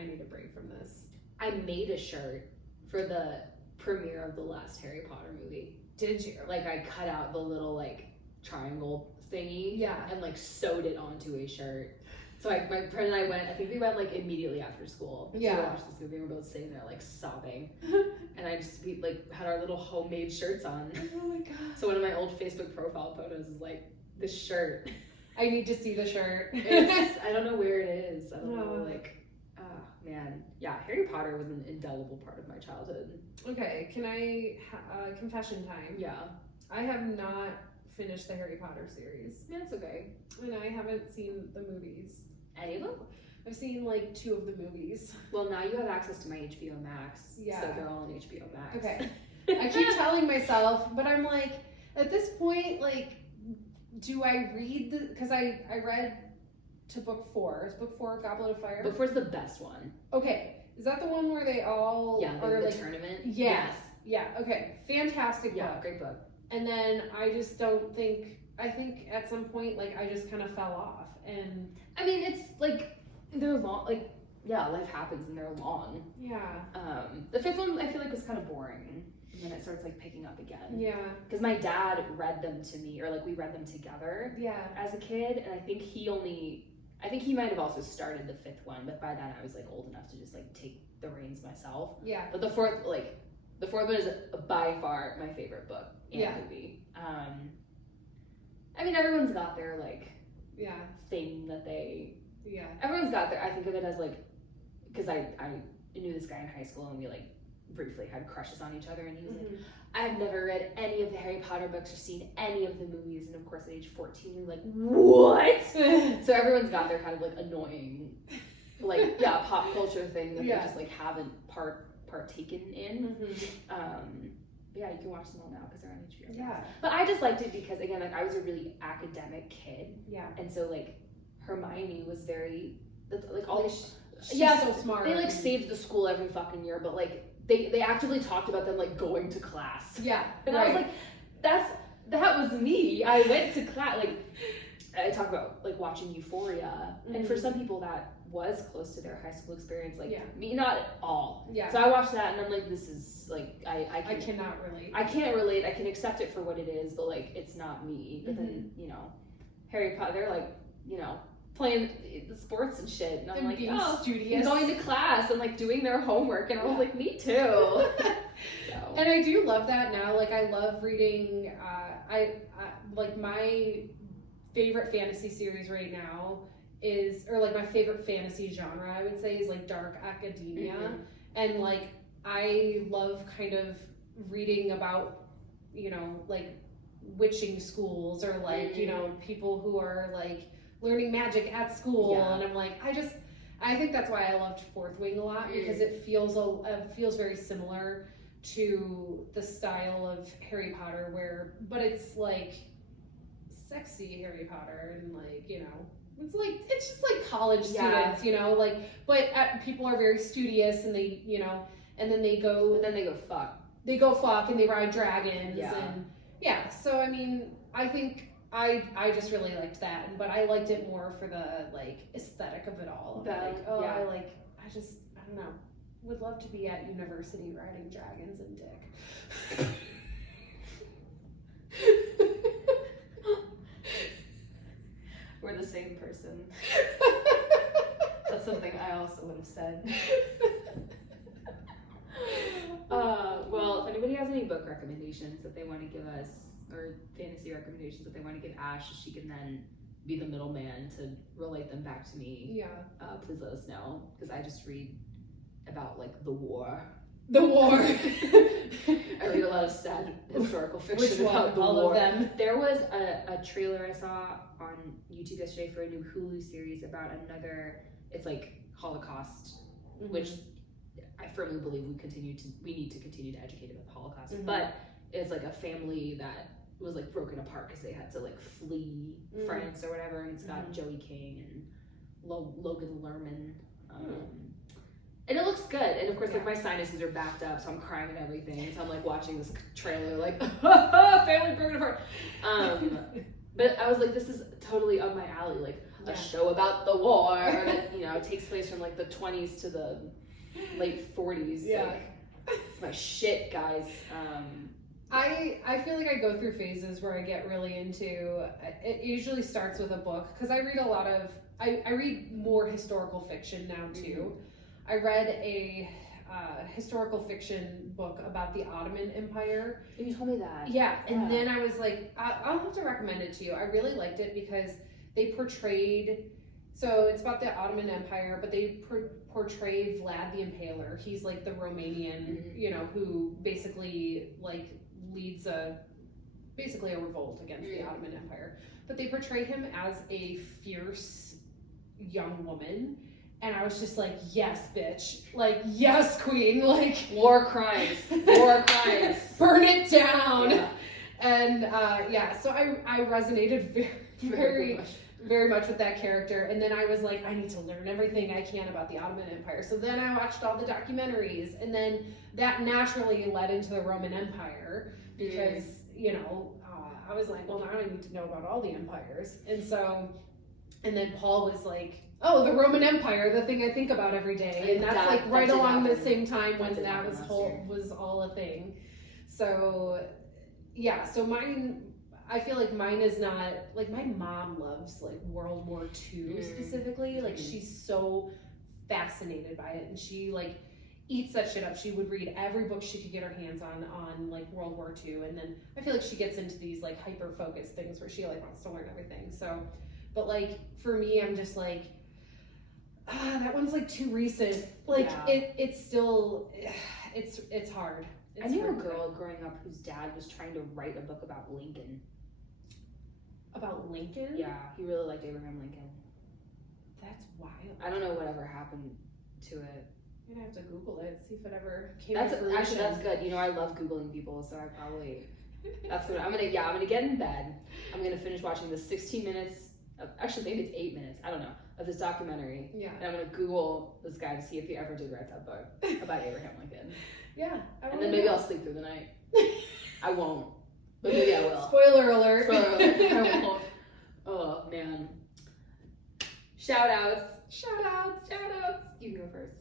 need a break from this. I made a shirt for the premiere of the last Harry Potter movie. Did you? Like I cut out the little like triangle thingy, and like sewed it onto a shirt. So like my friend and I went, I think we went like immediately after school to watch this movie, and we're both sitting there like sobbing. And we like had our little homemade shirts on. Oh my god. So one of my old Facebook profile photos is like this shirt. I need to see the shirt. I don't know where it is. I don't know, like, man. Yeah, Harry Potter was an indelible part of my childhood. Okay, can I, confession time? Yeah. I have not finished the Harry Potter series. Yeah, it's okay. And I haven't seen the movies. Any of them? I've seen like 2 of the movies. Well, now you have access to my HBO Max. Yeah. So they're all on HBO Max. Okay. I keep telling myself, but I'm like, at this point, like, do I read because I read to book 4. Is book 4 Goblet of Fire? Book 4's the best one. Okay. Is that the one where they all are the like tournament? Yes. Yeah. Okay. Fantastic book. Yeah, great book. And then I just don't think, I think at some point, like, I just kind of fell off. And I mean, it's like, they're long, like, yeah, life happens and they're long. yeah. The 5th one I feel like was kind of boring. And then it starts like picking up again. Yeah. Because my dad read them to me, or like we read them together. Yeah. As a kid, and I think he might have also started the 5th one, but by then I was like old enough to just like take the reins myself. Yeah. But the fourth one is by far my favorite book and movie. I mean, everyone's got their like thing that they. Yeah. Everyone's got their. I think of it as like, because I knew this guy in high school and we like briefly had crushes on each other, and he was like, I've never read any of the Harry Potter books or seen any of the movies, and of course at age 14 you're like, what? So everyone's got their kind of like annoying like pop culture thing that they just like haven't partaken in. Yeah, you can watch them all now because they're on HBO. Yeah. But I just liked it because, again, like I was a really academic kid. Yeah. And so like Hermione was very, like all she's yes, so smart. They like saved the school every fucking year, but like they actively talked about them like going to class. Yeah, and I was like, that was me. I went to class. Like I talk about like watching Euphoria, and for some people that was close to their high school experience. Like me, not at all. Yeah. So I watched that, and I'm like, this is like I cannot relate. I can't relate. I can accept it for what it is, but like it's not me. But then Harry Potter, they're like playing the sports and shit, and I'm like, being studious, and going to class and like doing their homework, and I was like, me too. So. And I do love that now. Like I love reading. I like my favorite fantasy series right now is, or like my favorite fantasy genre, I would say, is like dark academia, and like I love kind of reading about like witching schools or like people who are like learning magic at school, and I'm like, I think that's why I loved Fourth Wing a lot, because it feels very similar to the style of Harry Potter, but it's like sexy Harry Potter, and like it's just like college students, like, but people are very studious, and they and then they go fuck and they ride dragons, and so I mean, I think I just really liked that, but I liked it more for the like aesthetic of it all. I don't know, would love to be at university riding dragons and dick. We're the same person. That's something I also would have said. Well, if anybody has any book recommendations that they want to give us, or fantasy recommendations that they want to give Ash, she can then be the middleman to relate them back to me. Please let us know, because I just read about like the war. I read a lot of sad historical fiction about the war. Of them? There was a trailer I saw on YouTube yesterday for a new Hulu series about another. It's like Holocaust, which I firmly believe we need to continue to educate about the Holocaust. But it's like a family that was like broken apart because they had to like flee France or whatever, and it's got Joey King and Logan Lerman. And it looks good, and of course, like my sinuses are backed up, so I'm crying and everything. So I'm like watching this trailer, like family broken apart. But I was like, this is totally up my alley, like a show about the war. That, it takes place from like the 20s to the late 40s. Like, it's my shit, guys. I feel like I go through phases where I get really into. It usually starts with a book, because I read a lot of. I read more historical fiction now too. I read a historical fiction book about the Ottoman Empire. You told me that. Yeah, and then I was like, I'll have to recommend it to you. I really liked it because they portrayed. So it's about the Ottoman Empire, but they portray Vlad the Impaler. He's like the Romanian, who basically like leads a revolt against the Ottoman Empire. But they portray him as a fierce young woman. And I was just like, yes, bitch. Like, yes, queen. Like, war crimes. Burn it down. And so I resonated very much with that character. And then I was like, I need to learn everything I can about the Ottoman Empire. So then I watched all the documentaries, and then that naturally led into the Roman Empire, because I was like, well, now I need to know about all the empires. And then Paul was like, oh, the Roman Empire, the thing I think about every day. And that's like right along the same time when that was all a thing. So so mine, I feel like mine is not, like, my mom loves like World War II specifically. Like, she's so fascinated by it, and she like eats that shit up. She would read every book she could get her hands on like World War II, and then I feel like she gets into these like hyper focused things where she like wants to learn everything. So, but like for me, I'm just like, that one's like too recent. Like it's still, it's hard. I knew a girl growing up whose dad was trying to write a book about Lincoln. About Lincoln? Yeah, he really liked Abraham Lincoln. That's wild. I don't know whatever happened to it. I'm gonna have to Google it, see if it ever came. Actually, that's good. I love Googling people, so I probably. That's what I'm gonna get in bed. I'm gonna finish watching the 16 minutes. Actually, maybe it's 8 minutes. I don't know. of this documentary. Yeah. And I'm gonna Google this guy to see if he ever did write that book about Abraham Lincoln. Yeah. And then maybe I'll sleep through the night. I won't. But maybe I will. Spoiler alert. Spoiler alert. I won't. Oh man. Shout outs. Shout outs. Shout outs. You can go first.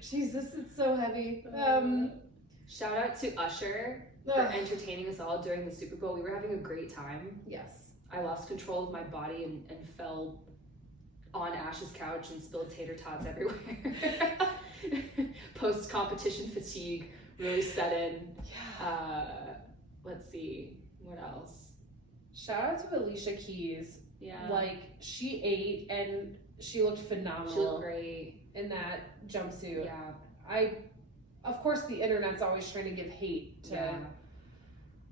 Jesus, it's so heavy. Shout out to Usher for entertaining us all during the Super Bowl. We were having a great time. Yes. I lost control of my body and fell on Ash's couch and spilled tater tots everywhere. Post-competition fatigue really set in. Yeah. Let's see, what else? Shout out to Alicia Keys. Yeah. Like, she ate and she looked phenomenal. She looked great. In that jumpsuit. Yeah. Of course, the internet's always trying to give hate to Yeah.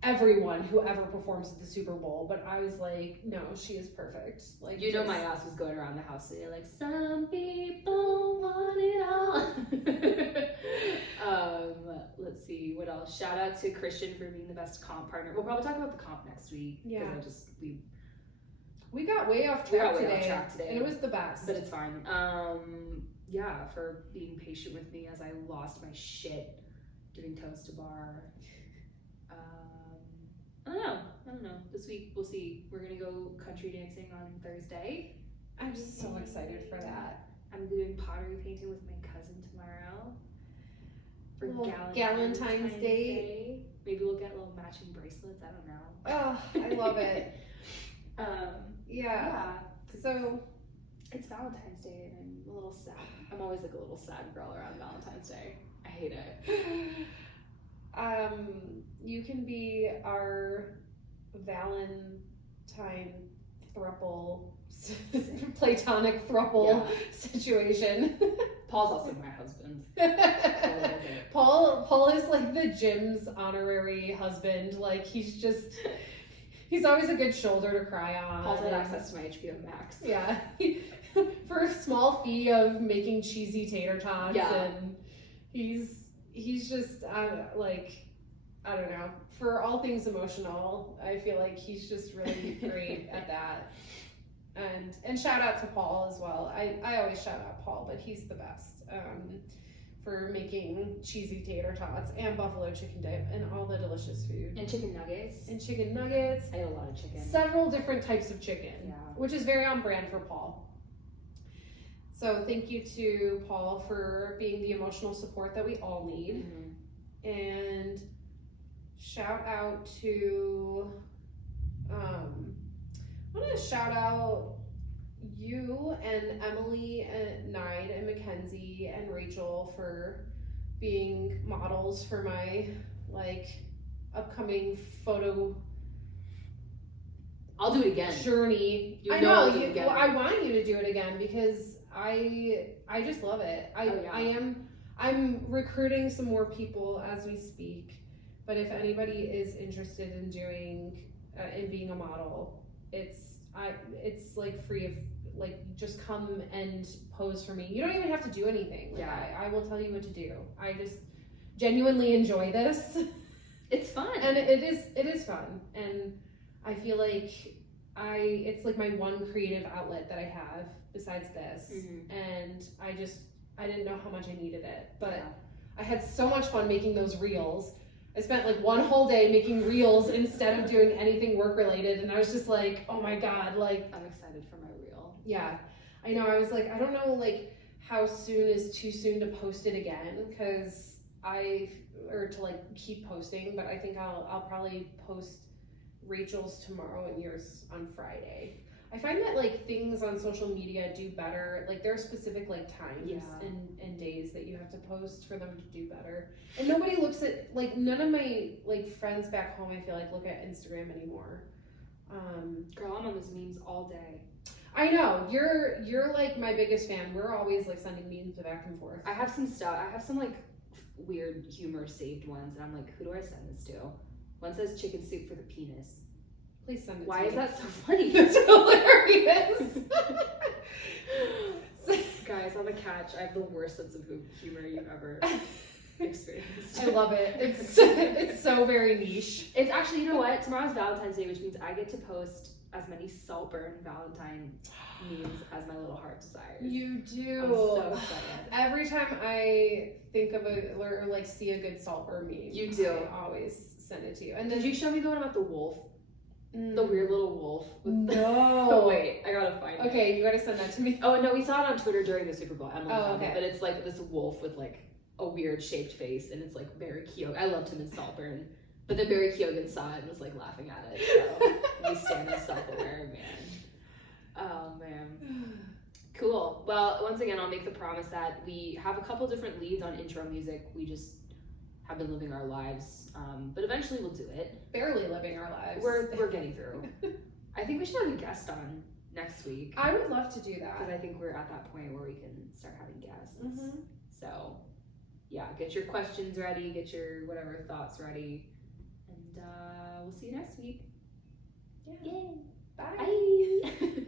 everyone who ever performs at the Super Bowl, but I was like, no, she is perfect. Like, You know my ass was going around the house and you're like, some people want it all. Let's see, what else? Shout out to Christian for being the best comp partner. We'll probably talk about the comp next week. Yeah. We got way off track today. And it was the best. But it's fine. Yeah, for being patient with me as I lost my shit doing Toast to Bar. I don't know. This week we'll see. We're gonna go country dancing on Thursday. I'm so excited for that. I'm doing pottery painting with my cousin tomorrow. For Galentine's Day. Maybe we'll get little matching bracelets. I don't know. Oh, I love it. Yeah. So it's Valentine's Day and I'm a little sad. I'm always like a little sad girl around Valentine's Day. I hate it. You can be our Valentine throuple, platonic throuple situation. Paul's also my husband. Paul is like the gym's honorary husband. Like he's always a good shoulder to cry on. Paul's had access to my HBO Max. Yeah. For a small fee of making cheesy tater tots. Yeah. And he's just like, I don't know, for all things emotional, I feel like he's just really great at that. And shout out to Paul as well. I always shout out Paul, but he's the best for making cheesy tater tots and buffalo chicken dip and all the delicious food. And chicken nuggets. I ate a lot of chicken. Several different types of chicken, yeah. Which is very on brand for Paul. So thank you to Paul for being the emotional support that we all need. Mm-hmm. And shout out to, I want to shout out you and Emily and Nide and Mackenzie and Rachel for being models for my upcoming photo. I'll do it again. Journey. I know. I want you to do it again because I just love it. I'm recruiting some more people as we speak. But if anybody is interested in doing in being a model, it's like free of just come and pose for me. You don't even have to do anything. I will tell you what to do. I just genuinely enjoy this. It's fun. And it is fun. And I feel like it's like my one creative outlet that I have besides this. Mm-hmm. And I didn't know how much I needed it. But I had so much fun making those reels. I spent one whole day making reels instead of doing anything work related. And I was just like, oh my God, I'm excited for my reel. Yeah, I know. I was like, I don't know how soon is too soon to post it again or to keep posting, but I think I'll probably post Rachel's tomorrow and yours on Friday. I find that things on social media do better. There are specific times and days that you have to post for them to do better. And nobody looks at none of my friends back home I feel look at Instagram anymore. Girl, I'm on those memes all day. I know. You're my biggest fan. We're always sending memes back and forth. I have some stuff. I have some weird humor saved ones and I'm like, who do I send this to? One says chicken soup for the penis. Please send it Why to me. is that so funny? It's hilarious. Guys, on the catch, I have the worst sense of humor you've ever experienced. I love it. It's so very niche. It's actually, you know what? Tomorrow's Valentine's Day, which means I get to post as many Saltburn Valentine memes as my little heart desires. You do. I'm so excited. Every time I think of or like see a good Saltburn meme, You do. I always send it to you. And Did then you show me the one about the wolf? The weird little wolf. No. Oh, wait, I gotta find it. Okay, you gotta send that to me. Oh, no, we saw it on Twitter during the Super Bowl. Emily found okay. it, but it's like this wolf with like a weird shaped face, and it's like Barry Keoghan. I loved him in Saltburn, but then Barry Keoghan saw it and was like laughing at it. So we stand as self-aware, man. Oh man, cool. Well, once again, I'll make the promise that we have a couple different leads on intro music. We just have been living our lives, but eventually we'll do it. Barely living our lives. We're getting through. I think we should have a guest on next week. I would love to do that. Because I think we're at that point where we can start having guests. Mm-hmm. So, yeah, get your questions ready, get your whatever thoughts ready, and we'll see you next week. Yeah. Yay! Bye. Bye.